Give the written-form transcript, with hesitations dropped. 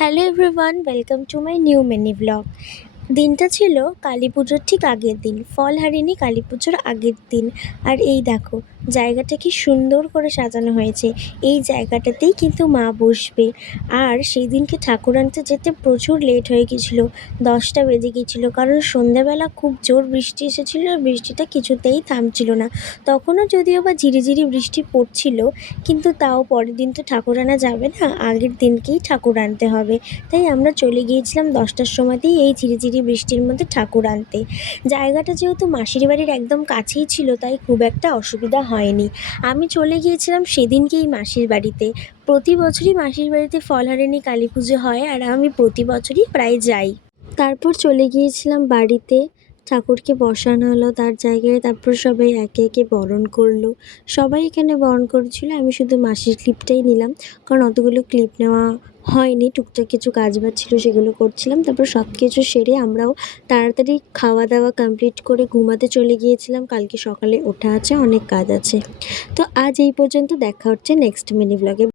Hello everyone, welcome to my new mini blog. দিনটা ছিল কালী পুজোর ঠিক আগের দিন, ফলহারিণী কালী পুজোর আগের দিন। আর এই দেখো, জায়গাটা কি সুন্দর করে সাজানো হয়েছে। এই জায়গাটাতেই কিন্তু মা বসবে। আর সেই দিনকে ঠাকুর আনতে যেতে প্রচুর লেট হয়ে গেছিলো, 10টা বেজে গিয়েছিলো, কারণ সন্ধ্যাবেলা খুব জোর বৃষ্টি এসেছিলো আর বৃষ্টিটা কিছুতেই থামছিল না। তখনও যদিও বা ঝিরিঝিরি বৃষ্টি পড়ছিল, কিন্তু তাও পরের দিন তো ঠাকুর আনা যাবে না, আগের দিনকেই ঠাকুর আনতে হবে। তাই আমরা চলে গিয়েছিলাম 10টার সময়তেই এই ঝিরিঝিরি বৃষ্টির মধ্যে ঠাকুর আনতে। জায়গাটা যেহেতু মাসির বাড়ির একদম কাছেই ছিল, তাই খুব একটা অসুবিধা হয়নি। আমি চলে গিয়েছিলাম সেদিনকেই মাসির বাড়িতে। প্রতি বছরই মাসির বাড়িতে ফলহারিণী কালী পুজো হয়, আর আমি প্রতি বছরই প্রায় যাই। তারপর চলে গিয়েছিলাম বাড়িতে, ঠাকুরকে বসানো হলো তার জায়গায়। তারপর সবাই একে একে বরণ করলো। সবাই এখানে বরণ করেছিল, আমি শুধু মাসির ক্লিপটাই নিলাম, কারণ অতগুলো ক্লিপ নেওয়া হয়নি। টুকটাক কিছু কাজ বাজ ছিল, সেগুলো করছিলাম। তারপর সব কিছু সেরে আমরাও তাড়াতাড়ি খাওয়া দাওয়া কমপ্লিট করে ঘুমাতে চলে গিয়েছিলাম। কালকে সকালে ওঠা আছে, অনেক কাজ আছে। তো আজ এই পর্যন্ত, দেখা হচ্ছে নেক্সট মিনি ব্লগে।